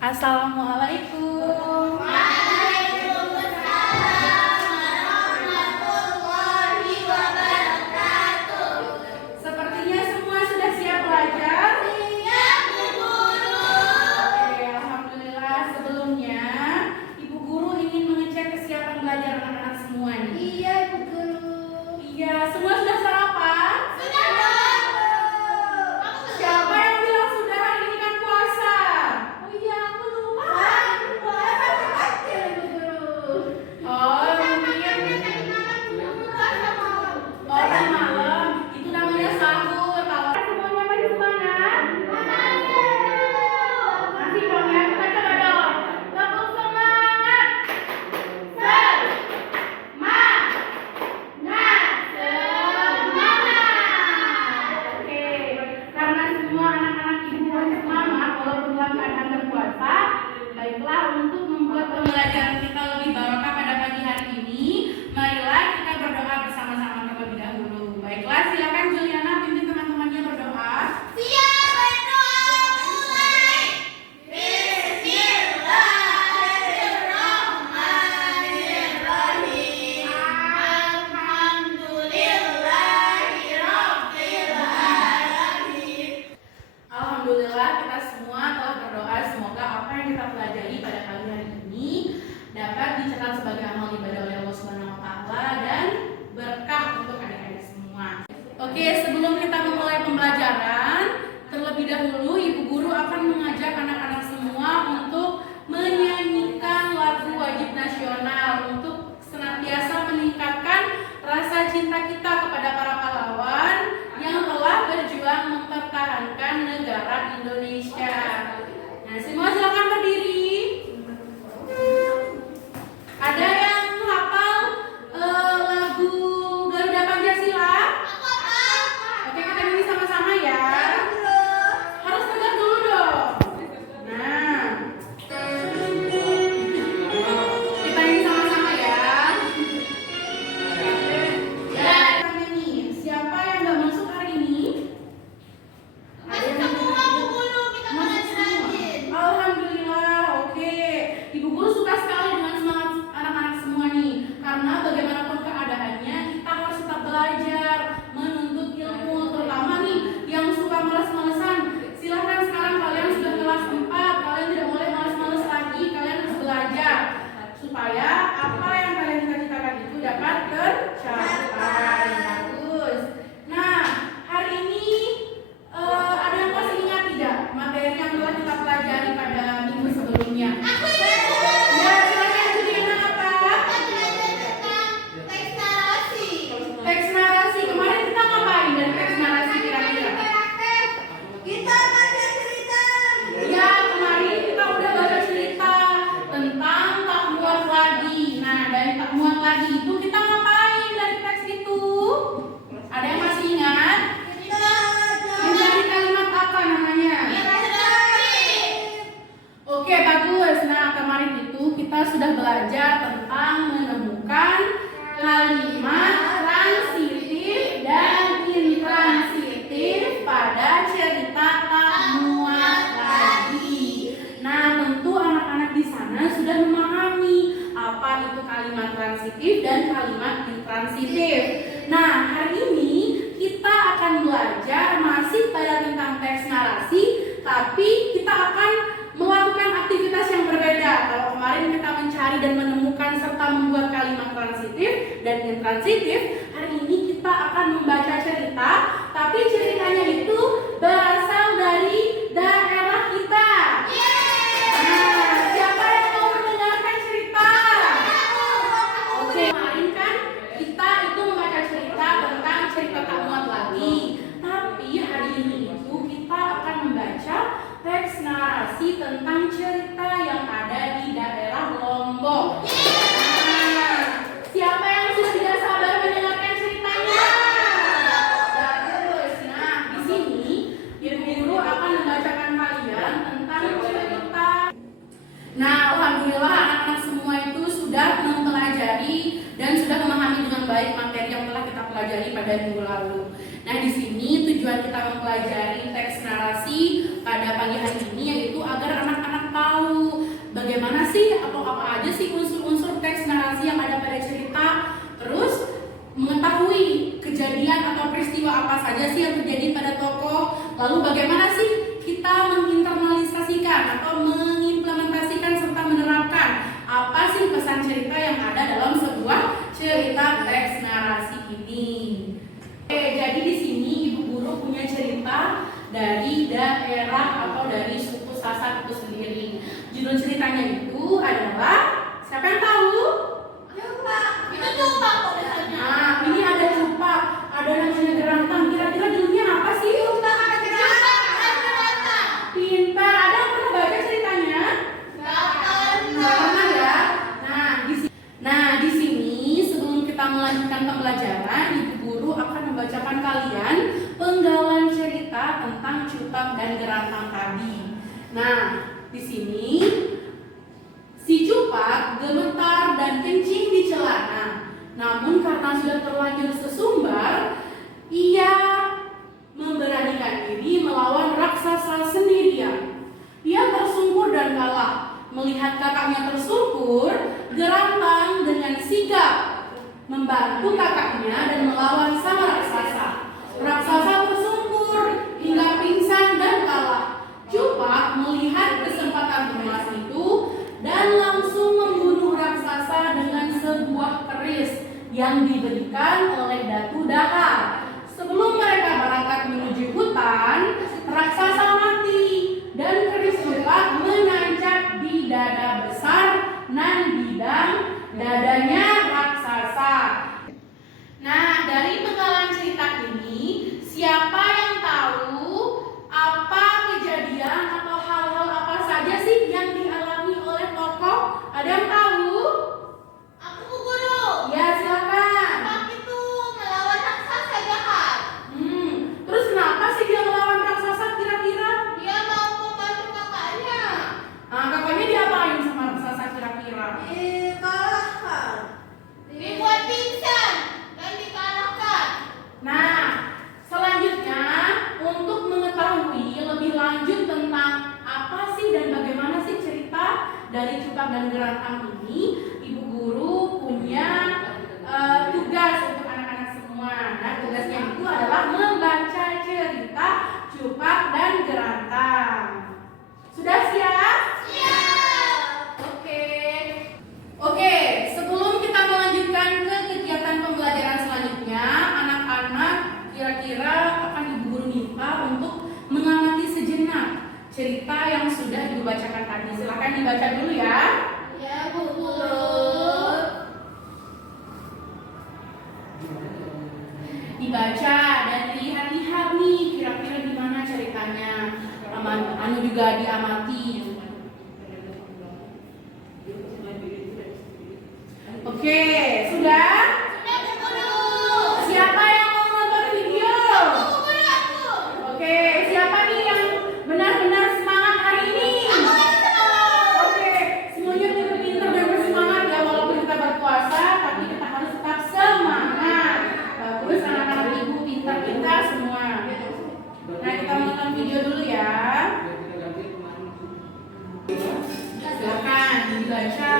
Assalamualaikum. Warahmatullahi wabarakatuh. Sepertinya semua sudah siap belajar? Siap, Bu Guru. Oke, alhamdulillah. Sebelumnya, Ibu Guru ingin mengecek kesiapan belajar anak-anak semua nih. Iya, Ibu Guru. Iya, semua sudah sarapan? Sudah, dong. Siapa yang bilang sudah? Hari ini kan puasa. Oh iya, aku lupa. Ibu Guru. Oh, mungkin. Oh, tadi malam. Itu namanya sahur. Kalau semuanya masih semangat? Masih dong ya, kita coba dong. Tepuk semangat. Semangat. Oke, karena semua anak-anak ibu harus semangat walaupun dalam keadaan berpuasa. Baiklah, untuk membuat pembelajaran kita lebih barokah pada pagi hari ini, marilah kita berdoa bersama-sama terlebih dahulu. Baiklah, silakan Juliana pimpin teman-temannya berdoa. Siap, berdoa mulai. Bismillahirrahmanirrahim. Alhamdulillahirabbil alamin. Alhamdulillah, kita semua telah berdoa semoga apa yang kita pelajari pada pagi hari ini dapat dicatat sebagai amal ibadah oleh Allah Subhanahu wa taala dan berkah untuk adik-adik semua. Oke, sebelum kita memulai pembelajaran, terlebih dahulu Ibu Guru akan mengajak anak-anak semua untuk menyanyikan lagu wajib nasional untuk senantiasa meningkatkan rasa cinta kita kepada para pahlawan yang telah berjuang mempertahankan negara Indonesia. Nah, semua silakan berdiri. Ada yang hafal lagu Garuda Pancasila? Oke, kita nyanyi sama-sama ya. Harus dengar dulu dong. Nah, kita nyanyi sama-sama ya. Ya, kita nyanyi. Siapa yang nggak masuk hari ini? Masuk semua, Bu Guru, kita mau rajin. Alhamdulillah, oke. Ibu Guru suka sekali dengan semangat anak-anak semua nih. Karena bagaimanapun keadaannya, kita harus tetap belajar, menuntut ilmu. Terutama nih, yang suka malas-malesan. Silahkan sekarang kalian sudah kelas 4, kalian tidak boleh malas-males lagi. Kalian harus belajar. Supaya apa yang kalian cita-citakan itu dapat tercapai. Bagus. Nah, hari ini ada yang masih ingat tidak materi yang telah kita pelajari pada minggu sebelumnya? Aku Ya, silakan Juliana apa? teks narasi. Teks narasi. Kemarin kita ngapain dari teks narasi kira-kira? Kita baca cerita. Ya, kemarin kita udah baca cerita tentang tak muat lagi. Nah, dari tak muat lagi itu kita ngapain dari teks itu? Ada yang masih ingat? Mencari kalimat apa namanya? Oke, bagus. Nah, kemarin itu kita sudah belajar tentang menemukan kalimat transitif dan intransitif pada cerita tak muat lagi. Nah, tentu anak-anak di sana sudah memahami apa itu kalimat transitif dan kalimat intransitif. Nah, hari ini kita akan belajar masih pada tentang teks narasi, tapi kita akan melakukan aktivitas yang berbeda. Kalau kemarin kita mencari dan menemukan serta membuat kalimat transitif dan intransitif, hari ini kita akan membaca cerita, tapi ceritanya itu berasal dari daerah kita. Nah, siapa yang mau mendengarkan cerita? Oke, kemarin kan kita itu membaca cerita tentang cerita tak muat lagi. Tapi hari ini itu kita akan membaca teks narasi tentang cerita yang ada di daerah Lombok. Nah, siapa yang sudah tidak sabar mendengarkan ceritanya? Bagus. Nah, di sini Ibu Guru akan membacakan kalian tentang cerita. Nah, alhamdulillah anak-anak semua itu sudah mempelajari dan sudah memahami dengan baik materi yang telah kita pelajari pada minggu lalu. Nah, di sini tujuan kita mempelajari teks narasi pada pagi hari ini yaitu agar anak-anak tahu bagaimana sih atau apa aja sih unsur-unsur teks narasi yang ada pada cerita, terus mengetahui kejadian atau peristiwa apa saja sih yang terjadi pada tokoh, lalu bagaimana sih kita menginternalisasikan atau mengimplementasikan serta menerapkan apa sih pesan cerita yang ada dalam sebuah cerita teks narasi ini. Oke, jadi di sini Ibu Guru punya cerita dari daerah atau dari suku Sasak itu sendiri. Judul ceritanya itu adalah, siapa yang tahu? Cupak. Itu cupak kok biasanya. Nah, ini ada cupak, ada namanya gerantang. Kira-kira judulnya apa sih? Cupak ada gerantang. Pintar. Ada yang pernah baca ceritanya? Nggak Nggak pernah ya? Nah, di sini sebelum kita melanjutkan pembelajaran, Ibu Guru akan membacakan kalian penggalan cerita tentang cupak dan gerantang tadi. Nah, di sini si cupak gemetar dan kencing di celana. Namun karena sudah terlanjur sesumbar, ia memberanikan diri melawan raksasa sendirian. Ia tersungkur dan kalah. Melihat kakaknya tersungkur, gerantang dengan sigap membantu kakaknya dan melawan sang raksasa. Raksasa tersungkur hingga pingsan dan kalah. Cupak melihat kesempatan emas itu dan langsung membunuh raksasa dengan sebuah keris yang diberikan oleh Datu Dahar. Sebelum mereka berangkat menuju hutan, raksasa mati dan keris cupak menancap di dada besar nan bidang dadanya raksasa. Nah, dari penggalan cerita ini, siapa yang tahu apa kejadian atau hal-hal apa saja sih yang dialami oleh tokoh? Ada yang tahu? Aku Bu Guru. Ya, silakan. Cupak itu melawan raksasa jahat. Terus kenapa sih dia melawan raksasa kira-kira? Dia mau membantu kakaknya. Nah, kakaknya diapain sama raksasa kira-kira? Dikalahkan. Dibuat pingsan dan dikalahkan. Nah, selanjutnya untuk mengetahui lebih lanjut tentang apa sih dan bagaimana sih cerita dari cupak dan gerantang ini, Ibu Guru punya tugas untuk anak-anak semua. Nah, tugasnya itu adalah membaca cerita cupak dan gerantang. Sudah siap? Siap. Oke, sebelum kita melanjutkan ke kegiatan pembelajaran selanjutnya, anak-anak kira-kira akan Ibu Guru minta untuk mengamati sejenak cerita yang sudah Ibu bacakan tadi. Silakan dibaca dulu ya. Ya Bu Guru. Dibaca dan dilihat-lihat nih kira-kira gimana ceritanya. Anu juga diamati. Oke, sudah? Sudah Bu Guru. Siapa yang mau nonton video? Bu Guru aku. Oke, siapa nih yang benar-benar semangat hari ini? Aku lagi semangat. Oke, semuanya pintar dan bersemangat ya, walaupun kita berpuasa, tapi kita harus tetap semangat. Bagus, anak-anak Ibu pintar-pintar semua. Nah, kita nonton video dulu ya. Silakan dibaca.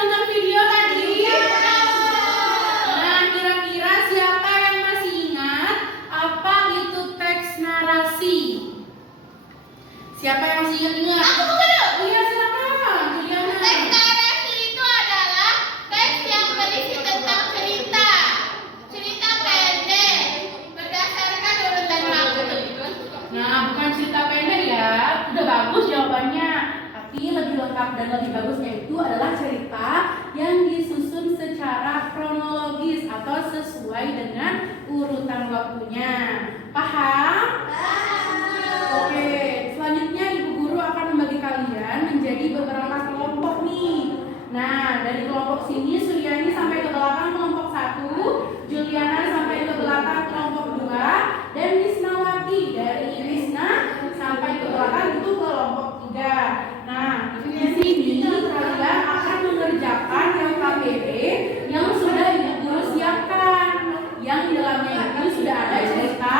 Nonton video tadi? Nah, kira-kira siapa yang masih ingat apa itu teks narasi? Siapa yang masih ingat? Aku Bu Guru. Iya, silakan. Juliana. Teks narasi itu adalah teks yang berisi tentang cerita. Cerita pendek berdasarkan urutan waktu. Nah, bukan cerita pendek ya. Udah bagus jawabannya. Tapi lebih lengkap dan lebih bagusnya itu adalah cerita yang disusun secara kronologis atau sesuai dengan urutan waktunya. Paham? Oke, selanjutnya Ibu Nah, dari kelompok sini Suryani sampai ke belakang kelompok 1, Juliana sampai ke belakang kelompok 2, dan Misnawati dari Misna sampai ke belakang itu kelompok 3. Nah, di sini kalian akan mengerjakan LKPD yang sudah Ibu Guru siapkan. Yang di dalamnya itu sudah ada cerita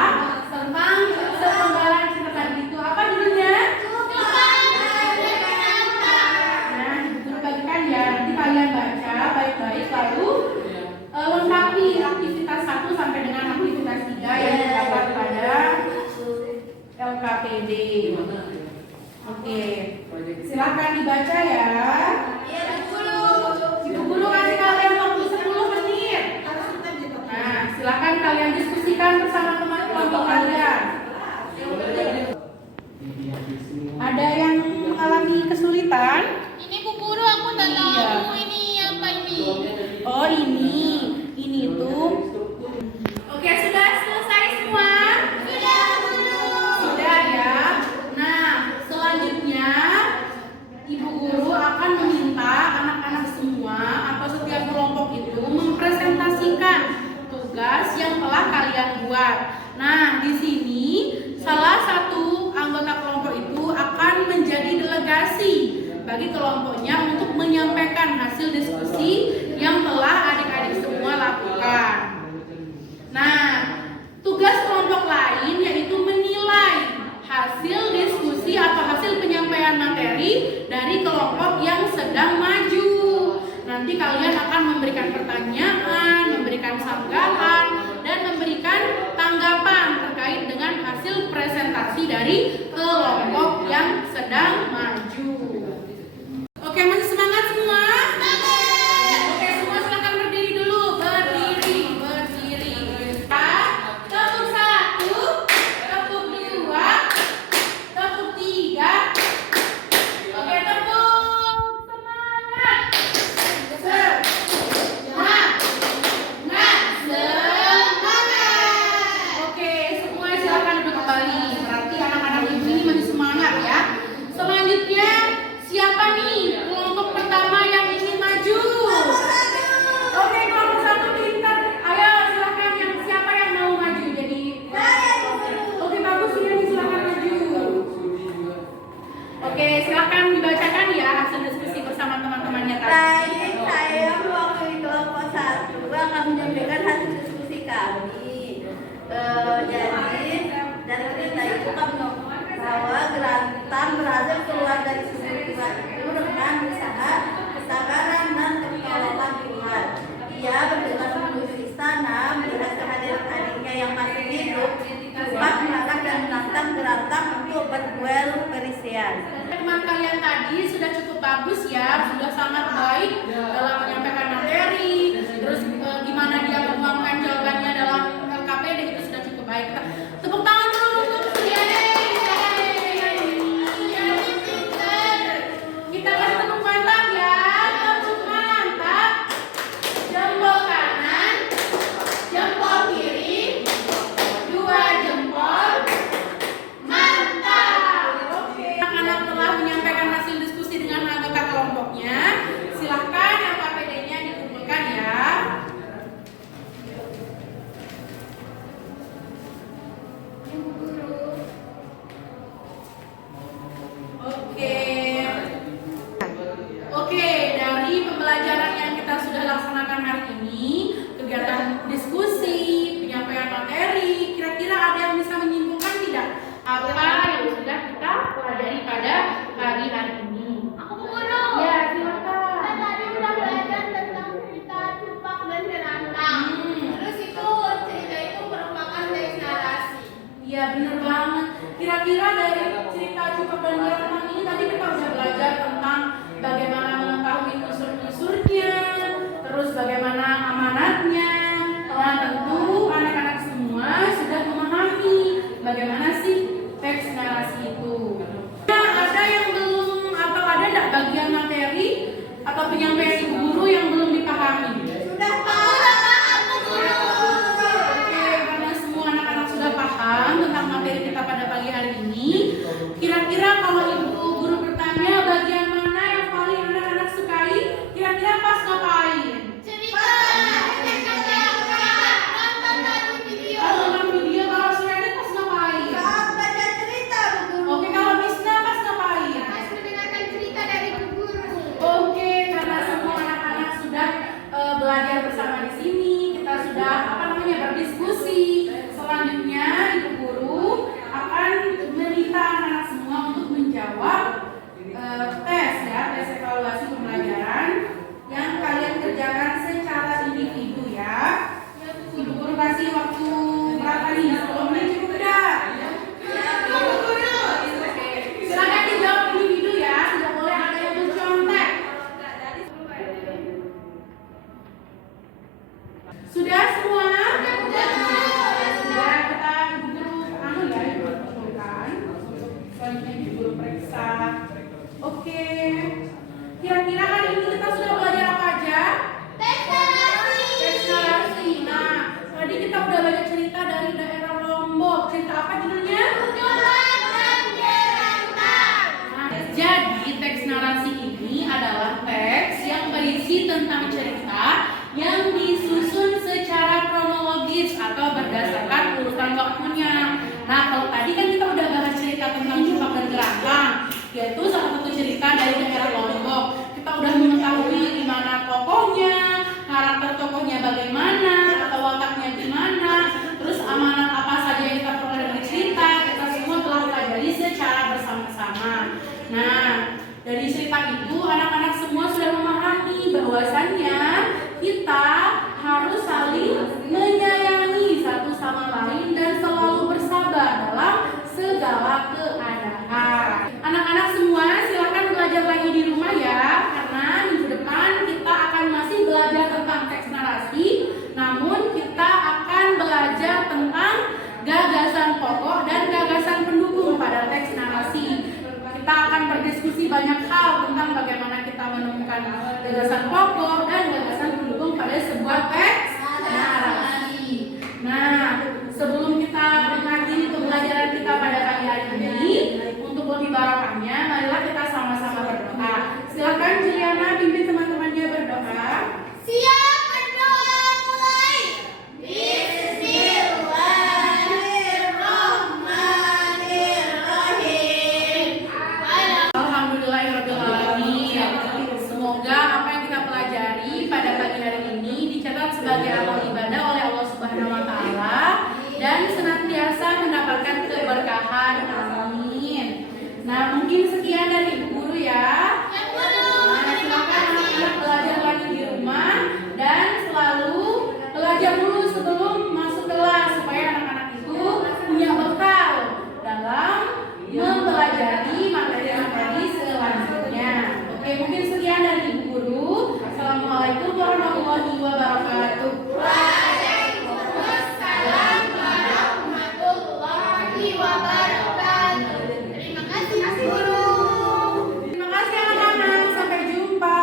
tentang sepenggalan cerita tadi itu. Apa judulnya? Nah, Ibu Guru bagikan ya. Nanti kalian baca baik-baik lalu lengkapi aktivitas 1 sampai dengan aktivitas 3 yang terdapat pada LKPD. Oke, silakan dibaca ya. Ibu Guru kasih kalian waktu 10 menit. Nah, silakan kalian diskusikan bersama teman kelompok kalian. Ada yang mengalami kesulitan? Ini Bu Guru, aku nggak tahu ini apa ini. Oh, ini tuh. Oke, sudah selesai semua? Sudah, Guru. Sudah ya. Nah, selanjutnya Ibu Guru akan meminta anak-anak semua atau setiap kelompok itu mempresentasikan tugas yang telah kalian buat. Nah, di sini salah satu anggota kelompok itu akan menjadi delegasi bagi kelompoknya untuk menyampaikan hasil diskusi yang telah adik-adik semua lakukan. Nah, tugas kelompok lain yaitu menilai hasil diskusi atau hasil penyampaian materi dari kelompok yang sedang maju. Nanti kalian akan memberikan pertanyaan, memberikan sanggahan, dan memberikan tanggapan terkait dengan hasil presentasi dari kelompok yang sedang maju. Oke, masih semangat semua? Oke, semua silakan berdiri dulu. Berdiri. Tepuk 1, tepuk 2, tepuk 3. Oke, tepuk. Semangat. Semangat. Oke, semua silakan duduk kembali. Berarti anak-anak ibu ini masih semangat ya. Selanjutnya, siapa nih kelompok pertama yang ingin maju? Oke, kelompok 1 pintar. Ayo silakan, yang siapa yang mau maju jadi? Oke, bagus, ini silakan maju. Oke, silakan dibacakan ya hasil diskusi bersama teman-temannya tadi. Baik, saya mewakili kelompok 1 akan menyampaikan hasil diskusi kami. Jadi dari cerita itu kami bahwa Gerantang berhasil keluar dari kesulitan itu dengan usaha kesabaran dan pertolongan Tuhan. Ia bergegas menuju istana melihat kehadiran adiknya yang masih hidup, cepat menangkap dan menantang Gerantang untuk berduel perisian. Teman kalian tadi sudah cukup bagus ya, sudah sangat baik dalam menyampaikan materi. Terus gimana dia menuangkan jawabannya dalam LKPD itu sudah cukup baik. Tepuk tangan dulu untuk Suryani. Kita kasih tepuk mantap ya, tepuk mantap. Jempol kanan, jempol kiri, 2 jempol. Mantap. Oke. Anak-anak telah menyampaikan hasil diskusi dengan anggota kelompoknya. Silahkan LKPD-nya dikumpulkan ya. Oke. Oke, dari pembelajaran yang kita sudah laksanakan hari ini, kegiatan diskusi, penyampaian materi, kira-kira ada yang bisa menyimpulkan tidak? Apa yang sudah kita pelajari pada hari ini? Aku Bu Guru. Ya, Kita silakan. tadi udah belajar tentang cerita Cupak dan Gerantang. Terus itu cerita itu merupakan teks narasi. Iya, benar banget. Kira-kira dari cerita Cupak dan Gerantang ini tadi kita sudah belajar tentang bagaimana mengetahui unsur-unsurnya, terus bagaimana amanatnya. Nah, tentu anak-anak semua sudah memahami bagaimana sih teks narasi itu. Nah, ada yang belum atau ada tidak bagian materi atau penyampaian ibu guru yang belum dipahami? Sudah Paham Bu Guru. Oke, karena semua anak-anak sudah paham tentang materi kita pada pagi hari ini, kira-kira kalau ibu guru bertanya bagian mana yang paling anak-anak sukai, kira berdiskusi. Selanjutnya Ibu Guru akan meminta anak-anak semua untuk menjawab tes evaluasi pembelajaran yang kalian kerjakan secara individu ya. Ibu Guru kasih waktu berapa nih? 10 menit cukup tidak? Silakan dijawab individu ya, tidak boleh ada yang mencontek. Sudah semua? Sudah, kita Ibu Guru ya, Ibu Guru kumpulkan. Selanjutnya Ibu Guru periksa. Oke. Kira-kira hari ini kita sudah belajar apa aja? Teks narasi. Nah, tadi kita udah belajar cerita dari daerah Lombok. Cerita apa judulnya? Jadi teks narasi ini adalah teks yang berisi tentang cerita yang disusun secara kronologis atau berdasarkan urutan waktunya. Nah, kalau tadi kan kita udah bahas cerita tentang Jepang dan Gerantang, yaitu salah satu cerita dari daerah Lombok. Kita udah mengetahui gimana tokohnya, karakter tokohnya bagaimana, atau wataknya gimana, terus amanat apa saja yang kita peroleh dari cerita. Kita semua telah pelajari secara bersama-sama. Nah, dari cerita itu anak-anak semua sudah memahami bahwasannya kita harus saling menyayangi satu sama lain dan selalu bersabar dalam segala keadaan. Anak-anak semua silakan belajar lagi di rumah ya, karena minggu depan kita akan masih belajar tentang teks narasi, namun kita akan belajar tentang gagasan pokok dan gagasan pendukung pada teks narasi. Kita akan berdiskusi banyak hal tentang bagaimana kita menemukan gagasan pokok dan gagasan pendukung pada sebuah teks narasi. Nah, sebelum kita mengakhiri pembelajaran kita pada pagi hari ini, untuk lebih barokahnya, marilah kita sama-sama berdoa. Silakan Juliana pimpin teman-temannya berdoa. Siap, berdoa mulai. Alhamdulillahirrahmanirrahim. Semoga apa yang kita pelajari pada pagi hari ini dicatat sebagai amal ibadah oleh Allah Subhanahu wa Ta'ala dan senantiasa mendapatkan keberkahan. Amin. Nah, mungkin sekian dari Ibu Guru ya. Nah, silakan anak-anak belajar lagi di rumah dan selalu belajar dulu sebelum masuk kelas supaya anak-anak itu punya bekal dalam mempelajari materi-materi selanjutnya. Oke, mungkin sekian dari Ibu Guru. Assalamualaikum warahmatullahi wabarakatuh. Waalaikumsalam warahmatullahi wabarakatuh. Terima kasih guru. Terima kasih anak-anak. Sampai jumpa.